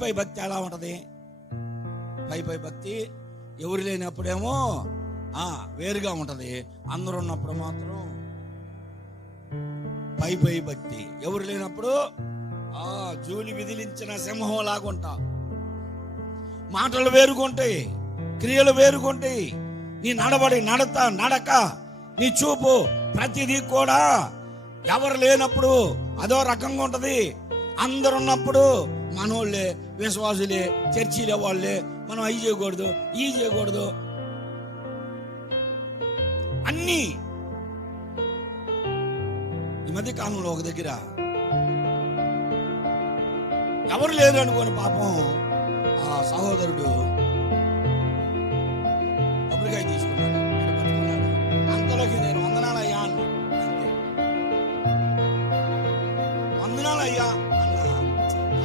పై భక్తి ఎలా ఉంటది? పై భక్తి ఎవరు లేనప్పుడేమో వేరుగా ఉంటది, అందరూ ఉన్నప్పుడు మాత్రం పై భక్తి. ఎవరు లేనప్పుడు జూలి విదిలించిన సింహం లాగుంటా. మాటలు వేరుగుంటాయి, క్రియలు వేరుగుంటాయి, నీ నడక, నీ చూపు, ప్రతిదీ కూడా ఎవరు లేనప్పుడు అదో రకంగా ఉంటది. అందరున్నప్పుడు మనోళ్ళే, విశ్వాసులే, చర్చిలే వాళ్ళే, మనం అవి చేయకూడదు, ఈ చేయకూడదు అన్నీ. ఈ మధ్య కాలంలో ఒక దగ్గర ఎవరు లేరు అనుకోని పాపం ఆ సహోదరుడు కొబ్బరికాయ తీసుకున్నాడు.